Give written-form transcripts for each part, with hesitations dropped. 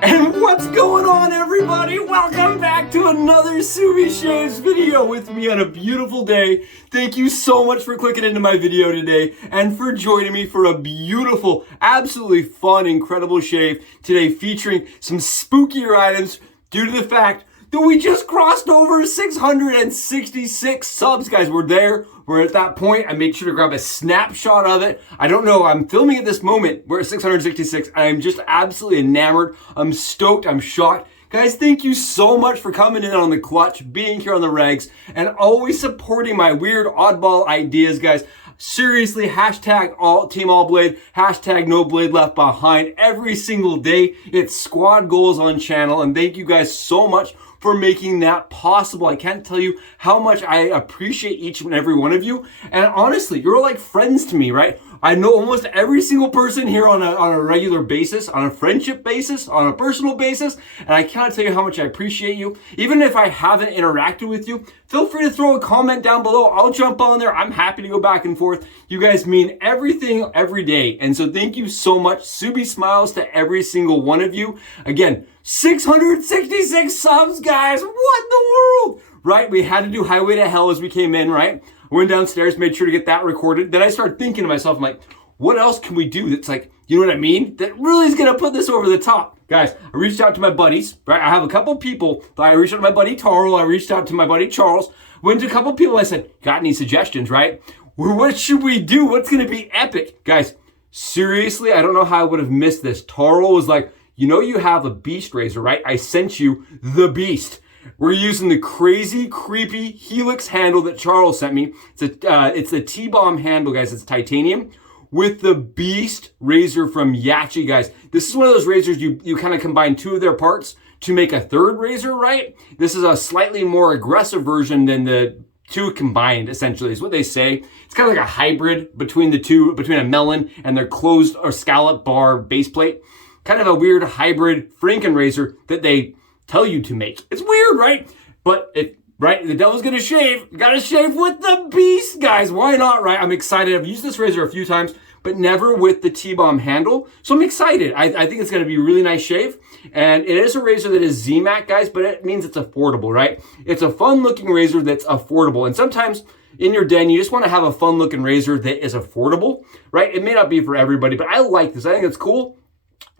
And what's going on, everybody? Welcome back to another TEAM-BBS video with me on a beautiful day. Thank you so much for clicking into my video today and for joining me for a beautiful, absolutely fun, incredible shave today, featuring some spookier items due to the fact that we just crossed over 666 subs, guys. We're there. We're at that point. I made sure to grab a snapshot of it. I don't know. I'm filming at this moment. We're at 666. I am just absolutely enamored. I'm stoked. I'm shocked. Guys, thank you so much for coming in on the clutch, being here on the regs, and always supporting my weird oddball ideas, guys. Seriously, hashtag Team All Blade, hashtag No Blade Left Behind every single day. It's squad goals on channel, and thank you guys so much for making that possible. I can't tell you how much I appreciate each and every one of you. And honestly, you're like friends to me, right? I know almost every single person here on a regular basis, on a friendship basis, on a personal basis, and I cannot tell you how much I appreciate you. Even if I haven't interacted with you, feel free to throw a comment down below. I'll jump on there. I'm happy to go back and forth. You guys mean everything every day. And so thank you so much. Subi smiles to every single one of you. Again, 666 subs, guys. What in the world? Right? We had to do Highway to Hell as we came in, right? Went downstairs, made sure to get that recorded. Then I started thinking to myself, I'm like, what else can we do that's like, you know what I mean? That really is going to put this over the top. Guys, I reached out to my buddies, right? I have a couple people. I reached out to my buddy Tarl. I reached out to my buddy Charles. Went to a couple people. I said, got any suggestions, right? What should we do? What's going to be epic? Guys, seriously, I don't know how I would have missed this. Tarl was like, you know you have a beast razor, right? I sent you the beast. We're using the crazy, creepy Helix handle that Charles sent me. It's a T-bomb handle, guys. It's titanium with the beast razor from Yaqi, guys. This is one of those razors you kind of combine two of their parts to make a third razor, right? This is a slightly more aggressive version than the two combined, essentially, is what they say. It's kind of like a hybrid between the two, between a melon and their closed or scallop bar base plate. Kind of a weird hybrid Franken razor that they tell you to make. It's weird, right? But right, the devil's gonna shave. You gotta shave with the beast, guys. Why not, right? I'm excited. I've used this razor a few times, but never with the T-bomb handle. So I'm excited. I think it's gonna be a really nice shave. And it is a razor that is ZMAC, guys, but it means it's affordable, right? It's a fun looking razor that's affordable. And sometimes in your den, you just wanna have a fun looking razor that is affordable, right? It may not be for everybody, but I like this. I think it's cool.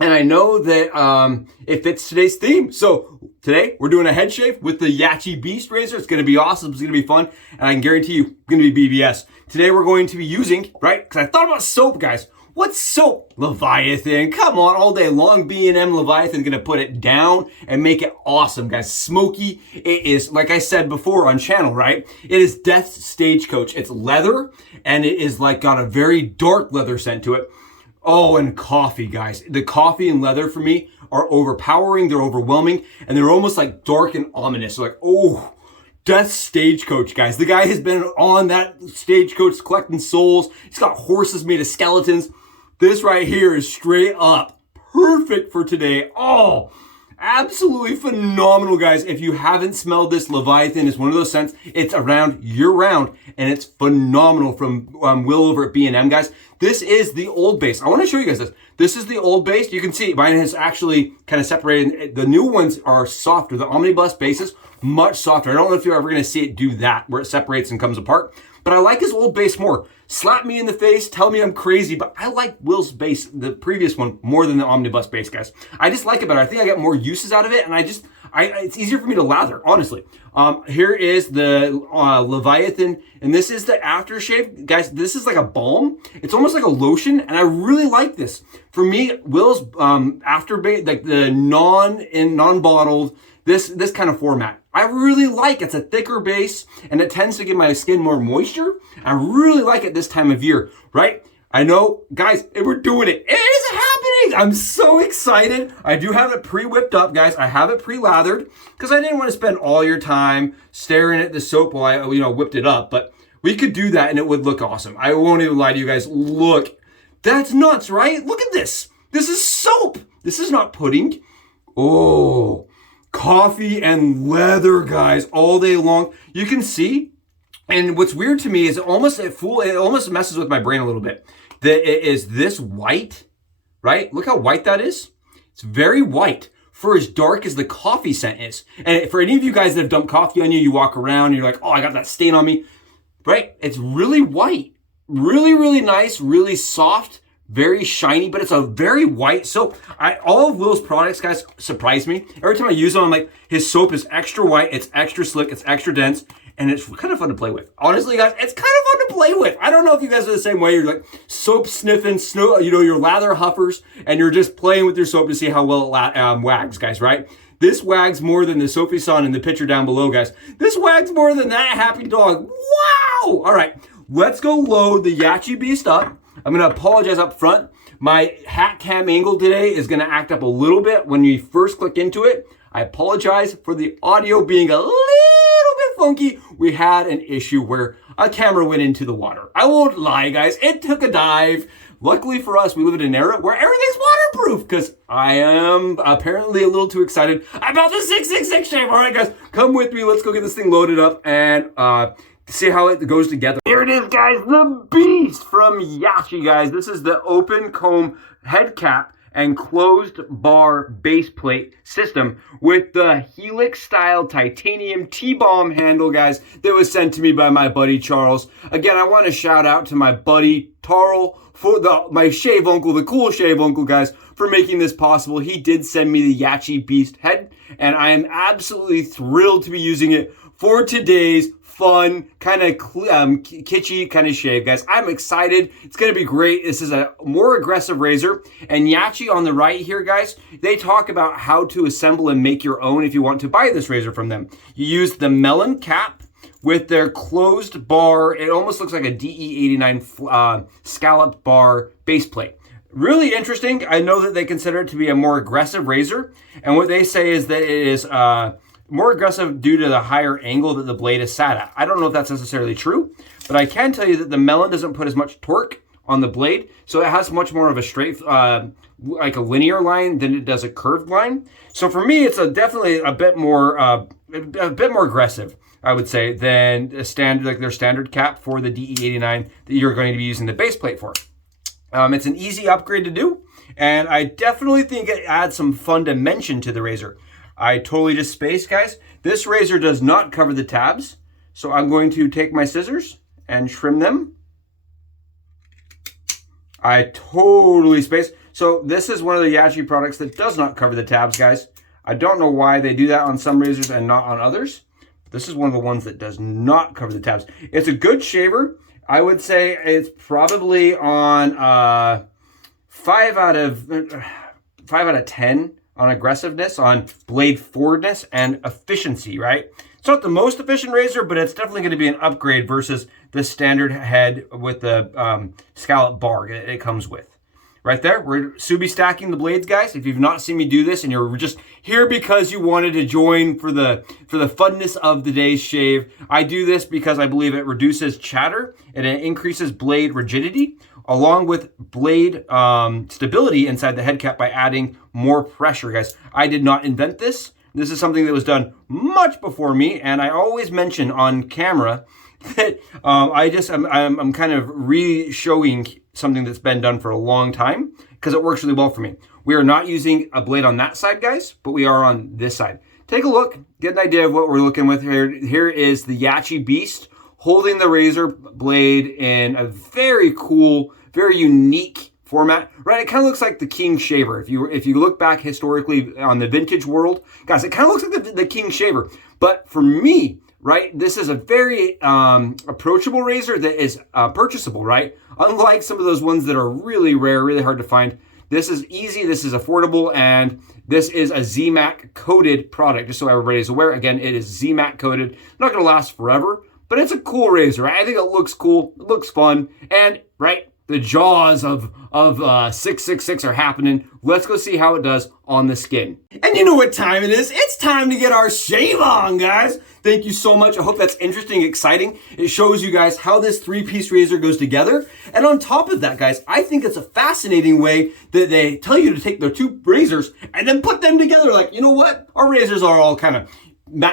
And I know that it fits today's theme. So today we're doing a head shave with the Yaqi Beast razor. It's going to be awesome. It's going to be fun. And I can guarantee you it's going to be BBS. Today we're going to be using, right? Because I thought about soap, guys. What's soap? Leviathan. Come on, all day long. B&M Leviathan going to put it down and make it awesome, guys. Smoky. It is, like I said before on channel, right? It is Death Stagecoach. It's leather and it is like got a very dark leather scent to it. Oh, and coffee, guys. The coffee and leather for me are overpowering. They're overwhelming. And they're almost like dark and ominous. So like, oh, Death Stagecoach, guys. The guy has been on that stagecoach collecting souls. He's got horses made of skeletons. This right here is straight up perfect for today. Oh, absolutely phenomenal, guys. If you haven't smelled this, Leviathan is one of those scents. It's around year-round, and it's phenomenal from Will over at B&M, guys. This is the old base. I want to show you guys this. This is the old base. You can see mine has actually kind of separated. The new ones are softer. The omnibus base is much softer. I don't know if you're ever going to see it do that, where it separates and comes apart. But I like his old base more. Slap me in the face, tell me I'm crazy, but I like Will's base, the previous one, more than the omnibus base, guys. I just like it better. I think I get more uses out of it, and it's easier for me to lather, honestly. Here is the Leviathan, and this is the Aftershave. Guys, this is like a balm. It's almost like a lotion, and I really like this. For me, Will's Afterbase, like the non-bottled, this kind of format. I really like it. It's a thicker base and it tends to give my skin more moisture. I really like it this time of year, right? I know, guys, we're doing it. It is happening. I'm so excited. I do have it pre-whipped up, guys. I have it pre-lathered because I didn't want to spend all your time staring at the soap while I, whipped it up. But we could do that and it would look awesome. I won't even lie to you guys. Look, that's nuts, right? Look at this. This is soap. This is not pudding. Oh, coffee and leather, guys, all day long. You can see. And what's weird to me is it almost messes with my brain a little bit. That it is this white, right? Look how white that is. It's very white for as dark as the coffee scent is. And for any of you guys that have dumped coffee on you, you walk around and you're like, oh, I got that stain on me, right? It's really white, really, really nice, really soft, very shiny, but it's a very white soap. All of Will's products, guys, surprise me. Every time I use them, I'm like, his soap is extra white, it's extra slick, it's extra dense, and it's kind of fun to play with. Honestly, guys, it's kind of fun to play with. I don't know if you guys are the same way. You're like soap sniffing, your lather huffers, and you're just playing with your soap to see how well it wags, guys, right? This wags more than the soap you saw in the picture down below, guys. This wags more than that happy dog. Wow! All right, let's go load the Yaqi Beast up. I'm gonna apologize up front. My hat cam angle today is gonna act up a little bit when you first click into it. I apologize for the audio being a little bit funky. We had an issue where a camera went into the water. I won't lie, guys. It took a dive. Luckily for us, we live in an era where everything's waterproof because I am apparently a little too excited about the 666 shave. All right, guys, come with me. Let's go get this thing loaded up and see how it goes together. Here it is, guys, the Beast from Yaqi, guys. This is the open comb head cap and closed bar base plate system with the Helix style titanium T-bomb handle, guys, that was sent to me by my buddy Charles. Again, I want to shout out to my buddy Tarl, for my shave uncle, the cool shave uncle, guys, for making this possible. He did send me the Yaqi Beast head, and I am absolutely thrilled to be using it for today's fun, kind of kitschy kind of shave, guys. I'm excited. It's going to be great. This is a more aggressive razor. And Yaqi on the right here, guys, they talk about how to assemble and make your own if you want to buy this razor from them. You use the melon cap with their closed bar. It almost looks like a DE89 scalloped bar base plate. Really interesting. I know that they consider it to be a more aggressive razor. And what they say is that it is more aggressive due to the higher angle that the blade is sat at. I don't know if that's necessarily true, but I can tell you that the melon doesn't put as much torque on the blade, so it has much more of a straight, like a linear line than it does a curved line. So for me, it's definitely a bit more aggressive, I would say, than a standard, like their standard cap for the DE89 that you're going to be using the base plate for. It's an easy upgrade to do, and I definitely think it adds some fun dimension to the razor. I totally just spaced, guys. This razor does not cover the tabs, so I'm going to take my scissors and trim them. I totally spaced. So this is one of the Yaqi products that does not cover the tabs, guys. I don't know why they do that on some razors and not on others. This is one of the ones that does not cover the tabs. It's a good shaver. I would say it's probably on 5 out of 10 on aggressiveness, on blade forwardness and efficiency, right? It's not the most efficient razor, but it's definitely going to be an upgrade versus the standard head with the scallop bar it comes with. Right there, we're Subi stacking the blades, guys. If you've not seen me do this and you're just here because you wanted to join for the funness of the day's shave, I do this because I believe it reduces chatter and it increases blade rigidity, along with blade stability inside the head cap by adding more pressure, guys. I did not invent this. This is something that was done much before me, and I always mention on camera that I'm kind of re-showing something that's been done for a long time because it works really well for me. We are not using a blade on that side, guys, but we are on this side. Take a look, get an idea of what we're looking with here. Here is the Yaqi Beast holding the razor blade in a very cool, very unique format, right? It kind of looks like the King Shaver. If you look back historically on the vintage world, guys, it kind of looks like the King Shaver. But for me, right, this is a very approachable razor that is purchasable, right? Unlike some of those ones that are really rare, really hard to find. This is easy, this is affordable, and this is a ZMAC coated product. Just so everybody is aware, again, it is ZMAC coated. Not gonna last forever, but it's a cool razor, right? I think it looks cool, it looks fun, and right, the jaws of 666 are happening. Let's go see how it does on the skin. And you know what time it is? It's time to get our shave on, guys. Thank you so much. I hope that's interesting, exciting. It shows you guys how this 3-piece razor goes together. And on top of that, guys, I think it's a fascinating way that they tell you to take their 2 razors and then put them together. Like, you know what? Our razors are all kind of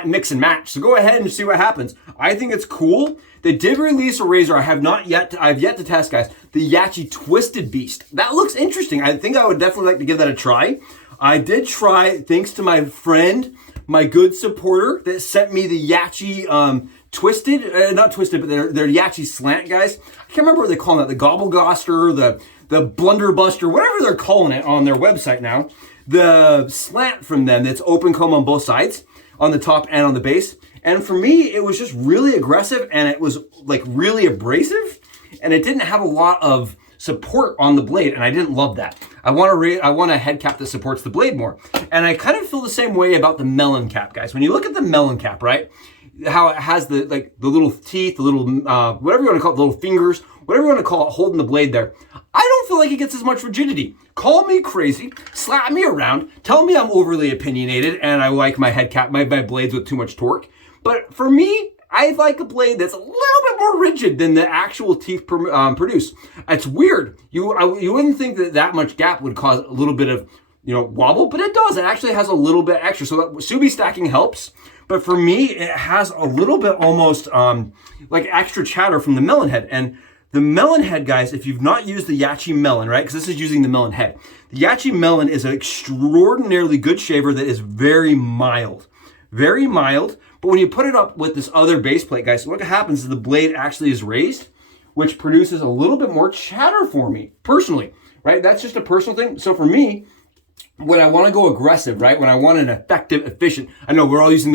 mix and match. So go ahead and see what happens. I think it's cool. They did release a razor I've yet to test, guys. The Yaqi Twisted Beast. That looks interesting. I think I would definitely like to give that a try. I did try, thanks to my friend, my good supporter that sent me the Yaqi twisted, not twisted, but they're Yaqi slant, guys. I can't remember what they call it, the Gobblegoster, the Blunderbuster, whatever they're calling it on their website now. The slant from them that's open comb on both sides, on the top and on the base. And for me, it was just really aggressive and it was like really abrasive and it didn't have a lot of support on the blade, and I didn't love that. I want a head cap that supports the blade more. And I kind of feel the same way about the melon cap, guys. When you look at the melon cap, right? How it has the little teeth, the little whatever you want to call it, the little fingers, whatever you want to call it, holding the blade there. I don't feel like it gets as much rigidity. Call me crazy, slap me around, tell me I'm overly opinionated and I like my head cap, my blades with too much torque. But for me, I like a blade that's a little bit more rigid than the actual teeth produce. It's weird. You wouldn't think that much gap would cause a little bit of, wobble, but it does. It actually has a little bit extra. So that Subi stacking helps. But for me, it has a little bit almost like extra chatter from the melon head. And the melon head, guys, if you've not used the Yaqi melon, right? Because this is using the melon head. The Yaqi melon is an extraordinarily good shaver that is very mild. Very mild. But when you put it up with this other base plate, guys, what happens is the blade actually is raised, which produces a little bit more chatter for me, personally, right? That's just a personal thing. So for me, when I want to go aggressive, right? When I want an effective, efficient, I know we're all using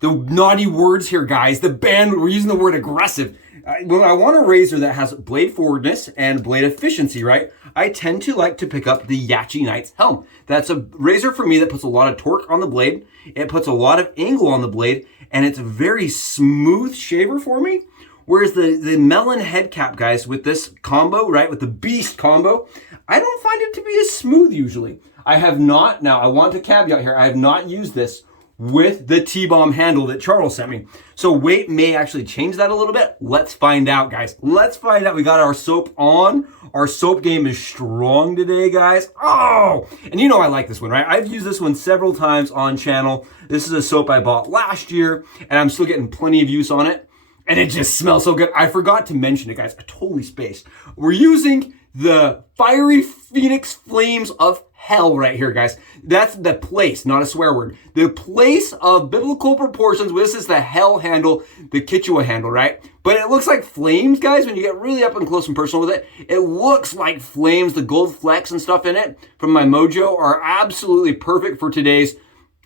the naughty words here, guys. We're using the word aggressive. When I want a razor that has blade forwardness and blade efficiency, right? I tend to like to pick up the Yaqi Knights helm. That's a razor for me that puts a lot of torque on the blade. It puts a lot of angle on the blade, and it's a very smooth shaver for me. Whereas the melon head cap, guys, with this combo, right? With the beast combo, I don't find it to be as smooth usually. I have not, now I want to caveat here, I have not used this with the T-bomb handle that Charles sent me. So weight may actually change that a little bit. Let's find out, guys. Let's find out. We got our soap on. Our soap game is strong today, guys. Oh, and you know I like this one, right? I've used this one several times on channel. This is a soap I bought last year, and I'm still getting plenty of use on it. And it just smells so good. I forgot to mention it, guys. I totally spaced. We're using the Fiery Phoenix Flames of Hell right here, guys. That's the place, not a swear word. The place of biblical proportions. This is the Hell handle, the KITUWAH handle, right? But it looks like flames, guys, when you get really up and close and personal with it. It looks like flames. The gold flecks and stuff in it from my Mojo are absolutely perfect for today's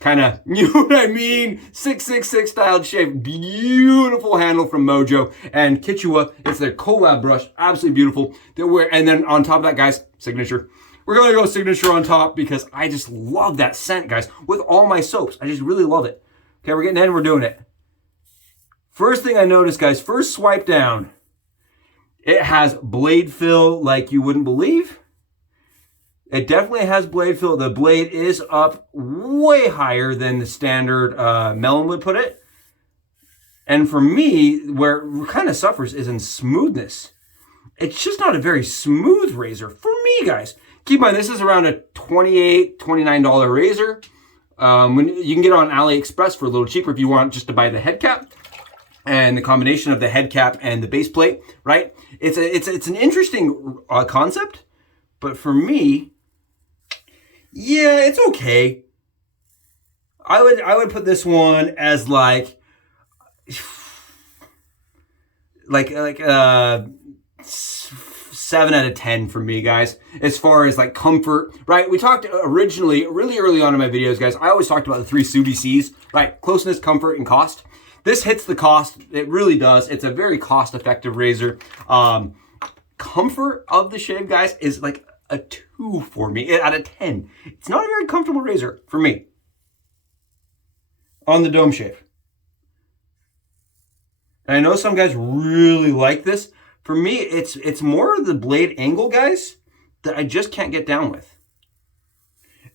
kind of, you know what I mean? 666 styled shave. Beautiful handle from Mojo. And KITUWAH, it's their collab brush. Absolutely beautiful. And then on top of that, guys, signature. We're going to go signature on top because I just love that scent, guys, with all my soaps. I just really love it. Okay, we're getting in, we're doing it. First thing I noticed, guys, first swipe down, it has blade fill like you wouldn't believe. It definitely has blade fill. The blade is up way higher than the standard melon would put it. And for me, where it kind of suffers is in smoothness. It's just not a very smooth razor for me, guys. Keep in mind, this is around a $28, $29 razor. When you can get it on AliExpress for a little cheaper if you want just to buy the head cap and the combination of the head cap and the base plate, right? It's an interesting concept, but for me, yeah, it's okay. I would put this one as like 7 out of 10 for me, guys, as far as like comfort, right? We talked originally, really early on in my videos, guys, I always talked about the 3 Sudi C's, right? Closeness, comfort, and cost. This hits the cost. It really does. It's a very cost-effective razor. Comfort of the shave, guys, is like a 2 for me out of 10. It's not a very comfortable razor for me on the dome shave. And I know some guys really like this. For me, it's more the blade angle, guys, that I just can't get down with.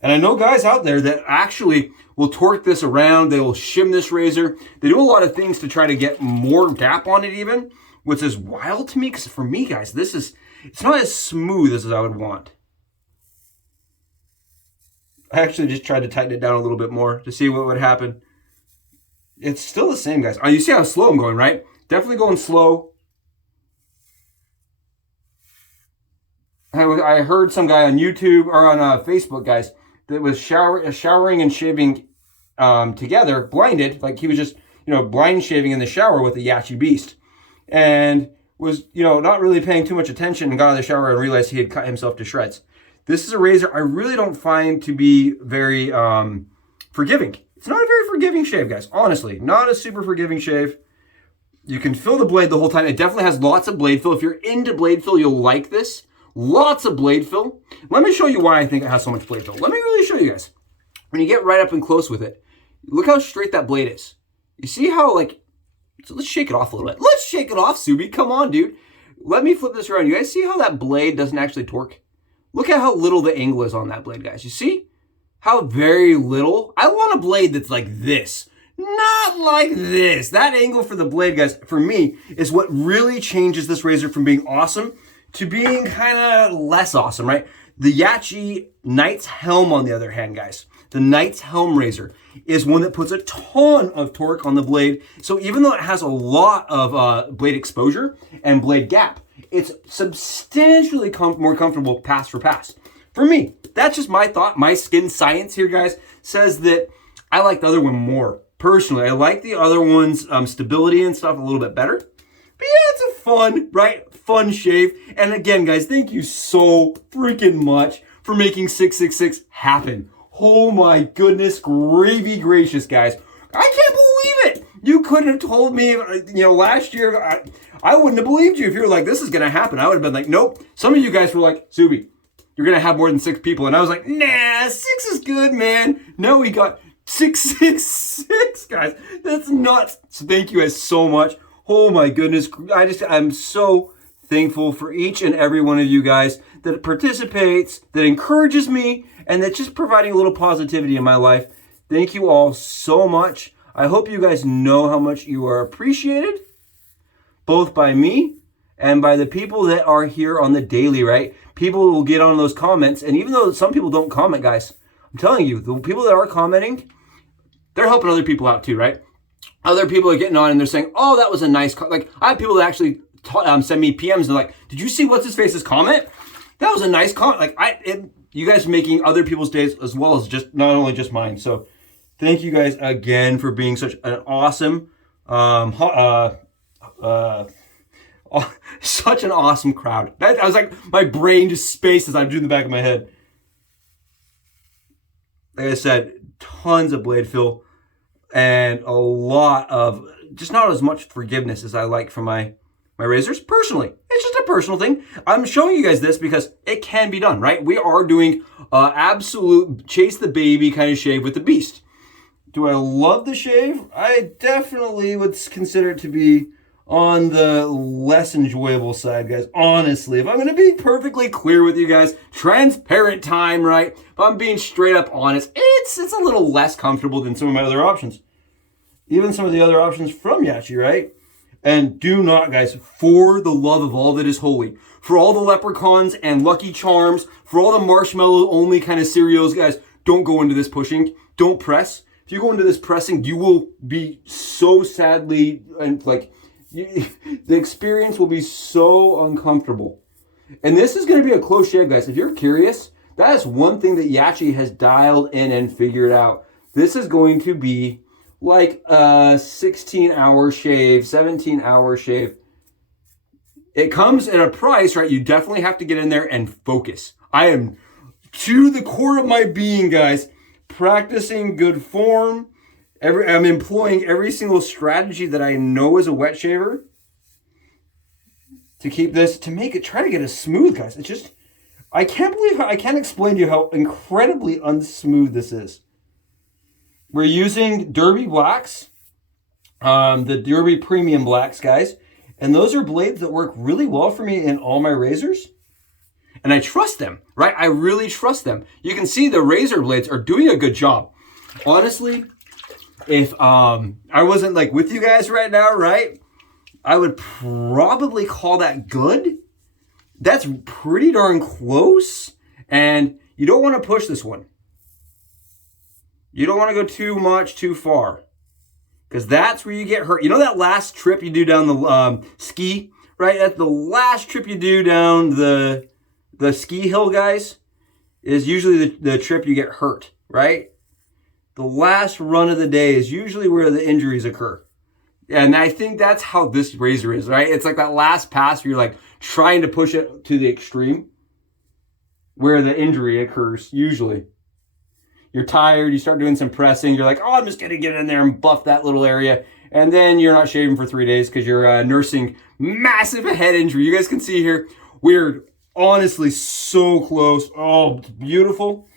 And I know guys out there that actually will torque this around. They will shim this razor. They do a lot of things to try to get more gap on it even, which is wild to me because for me, guys, it's not as smooth as I would want. I actually just tried to tighten it down a little bit more to see what would happen. It's still the same, guys. You see how slow I'm going, right? Definitely going slow. I heard some guy on YouTube or on Facebook, guys, that was showering and shaving together, blinded, like he was just, blind shaving in the shower with the Yaqi Beast, and was, not really paying too much attention, and got out of the shower and realized he had cut himself to shreds. This is a razor I really don't find to be very forgiving. It's not a very forgiving shave, guys. Honestly, not a super forgiving shave. You can fill the blade the whole time. It definitely has lots of blade fill. If you're into blade fill, you'll like this. Lots of blade fill. Let me show you why I think it has so much blade fill. Let me really show you guys. When you get right up and close with it, look how straight that blade is. You see how, so let's shake it off a little bit. Let's shake it off, Subi. Come on, dude. Let me flip this around. You guys see how that blade doesn't actually torque? Look at how little the angle is on that blade, guys. You see how very little? I want a blade that's like this. Not like this. That angle for the blade, guys, for me, is what really changes this razor from being awesome to being kind of less awesome, right? The Yaqi Knight's Helm, on the other hand, guys, the Knight's Helm razor is one that puts a ton of torque on the blade. So even though it has a lot of blade exposure and blade gap, it's substantially more comfortable pass for pass. For me, that's just my thought. My skin science here, guys, says that I like the other one more. Personally, I like the other one's stability and stuff a little bit better. But yeah, it's a fun, right? Fun shave. And again, guys, thank you so freaking much for making 666 happen. Oh my goodness, gravy gracious, guys. I can't believe it. You couldn't have told me, last year, I wouldn't have believed you if you were like, this is going to happen. I would have been like, nope. Some of you guys were like, Subi, you're going to have more than 6 people. And I was like, nah, 6 is good, man. No, we got 666, guys. That's nuts. So thank you guys so much. Oh my goodness. I'm so thankful for each and every one of you guys that participates, that encourages me, and that's just providing a little positivity in my life. Thank you all so much. I hope you guys know how much you are appreciated, both by me and by the people that are here on the daily, right? People will get on those comments, and even though some people don't comment, guys, I'm telling you, the people that are commenting, they're helping other people out too, right? Other people are getting on and they're saying, oh, that was a nice, like, I have people that actually send me PMs and like, did you see what's his face's comment? That was a nice comment. Like, you guys are making other people's days as well as just, not only just mine. So thank you guys again for being such an awesome, such an awesome crowd. I was like, my brain just spaced as I'm doing the back of my head. Like I said, tons of blade fill and a lot of, just not as much forgiveness as I like from my razors personally. It's just a personal thing. I'm showing you guys this because it can be done, right? We are doing absolute chase the baby kind of shave with the Beast. Do I love the shave? I definitely would consider it to be on the less enjoyable side, guys. Honestly, if I'm going to be perfectly clear with you guys, transparent time, right? If I'm being straight up honest, it's a little less comfortable than some of my other options. Even some of the other options from Yaqi, right? And do not, guys, for the love of all that is holy, for all the leprechauns and Lucky Charms, for all the marshmallow only kind of cereals, guys, don't go into this pushing. Don't press. If you go into this pressing, you will be so sadly, and like, the experience will be so uncomfortable. And this is going to be a close shave, guys. If you're curious, that is one thing that Yaqi has dialed in and figured out. This is going to be like a 16-hour shave, 17-hour shave. It comes at a price, right? You definitely have to get in there and focus. I am, to the core of my being, guys, practicing good form. I'm employing every single strategy that I know as a wet shaver to keep this, to make it, try to get it smooth, guys. It's just, I can't explain to you how incredibly unsmooth this is. We're using Derby blacks, the Derby premium blacks, guys. And those are blades that work really well for me in all my razors. And I trust them, right? I really trust them. You can see the razor blades are doing a good job. Honestly, if I wasn't like with you guys right now, right? I would probably call that good. That's pretty darn close. And you don't want to push this one. You don't want to go too much, too far. Because that's where you get hurt. You know that last trip you do down the ski, right? That's the last trip you do down the ski hill, guys. is usually the trip you get hurt, right? The last run of the day is usually where the injuries occur. And I think that's how this razor is, right? It's like that last pass where you're like trying to push it to the extreme where the injury occurs, usually. You're tired, you start doing some pressing, you're like, oh, I'm just gonna get in there and buff that little area. And then you're not shaving for 3 days because you're nursing massive head injury. You guys can see here, we're honestly so close. Oh, it's beautiful.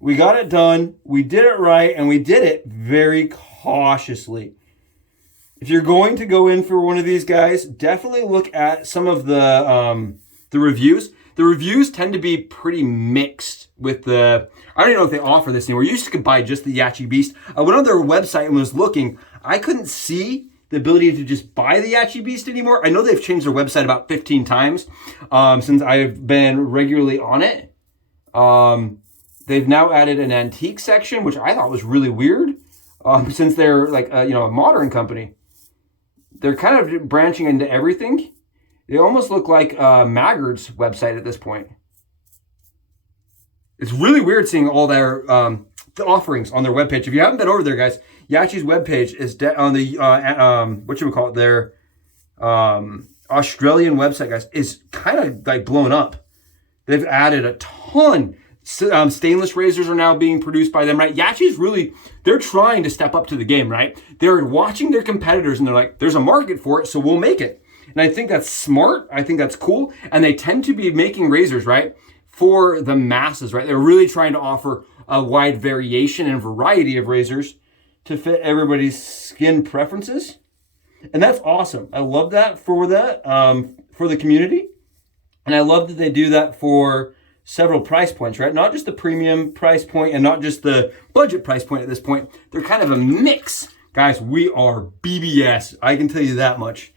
We got it done, we did it right, and we did it very cautiously. If you're going to go in for one of these guys, definitely look at some of the reviews. The reviews tend to be pretty mixed with the, I don't even know if they offer this anymore. You used to buy just the Yaqi Beast. I went on their website and was looking. I couldn't see the ability to just buy the Yaqi Beast anymore. I know they've changed their website about 15 times since I've been regularly on it. They've now added an antique section, which I thought was really weird since they're like a modern company. They're kind of branching into everything. They almost look like Maggards' website at this point. It's really weird seeing all their the offerings on their webpage. If you haven't been over there, guys, Yachi's webpage is on the their Australian website, guys, is kind of like blown up. They've added a ton. Stainless razors are now being produced by them, right? Yachi's really, they're trying to step up to the game, right? They're watching their competitors and they're like, there's a market for it, so we'll make it. And I think that's smart. I think that's cool. And they tend to be making razors, right, for the masses, right? They're really trying to offer a wide variation and variety of razors to fit everybody's skin preferences. And that's awesome. I love that for the community. And I love that they do that for several price points, right? Not just the premium price point and not just the budget price point at this point. They're kind of a mix. Guys, we are BBS. I can tell you that much.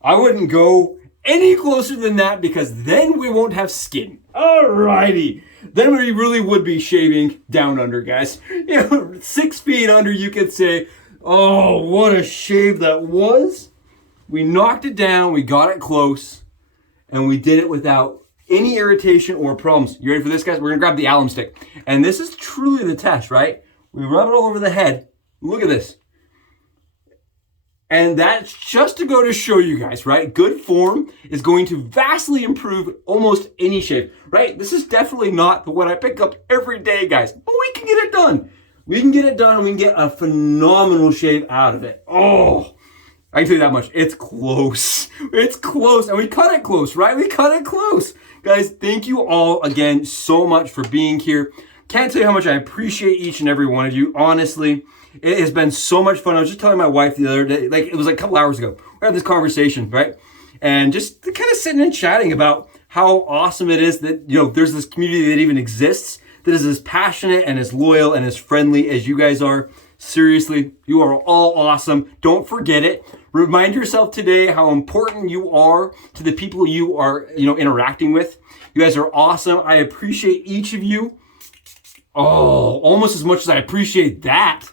I wouldn't go any closer than that because then we won't have skin. Alrighty. Then we really would be shaving down under, guys. 6 feet under, you could say, oh, what a shave that was. We knocked it down, we got it close, and we did it without any irritation or problems. You ready for this, guys? We're gonna grab the alum stick. And this is truly the test, right? We rub it all over the head. Look at this. And that's just to go to show you guys, right? Good form is going to vastly improve almost any shave, right? This is definitely not the one I pick up every day, guys, but we can get it done. We can get it done and we can get a phenomenal shave out of it. Oh, I can tell you that much. It's close. It's close. And we cut it close, right? We cut it close. Guys, thank you all again so much for being here. Can't tell you how much I appreciate each and every one of you. Honestly, it has been so much fun. I was just telling my wife the other day, like it was like a couple hours ago, we had this conversation, right? And just kind of sitting and chatting about how awesome it is that, there's this community that even exists that is as passionate and as loyal and as friendly as you guys are. Seriously, you are all awesome. Don't forget it. Remind yourself today how important you are to the people you are, interacting with. You guys are awesome. I appreciate each of you. Oh, almost as much as I appreciate that.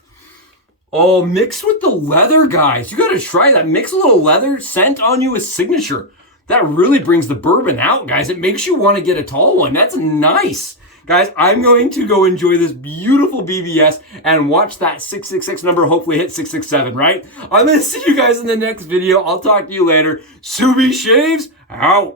Oh, mixed with the leather, guys. You got to try that. Mix a little leather scent on you with signature. That really brings the bourbon out, guys. It makes you want to get a tall one. That's nice. Guys, I'm going to go enjoy this beautiful BBS and watch that 666 number hopefully hit 667, right? I'm going to see you guys in the next video. I'll talk to you later. Subi Shaves, out.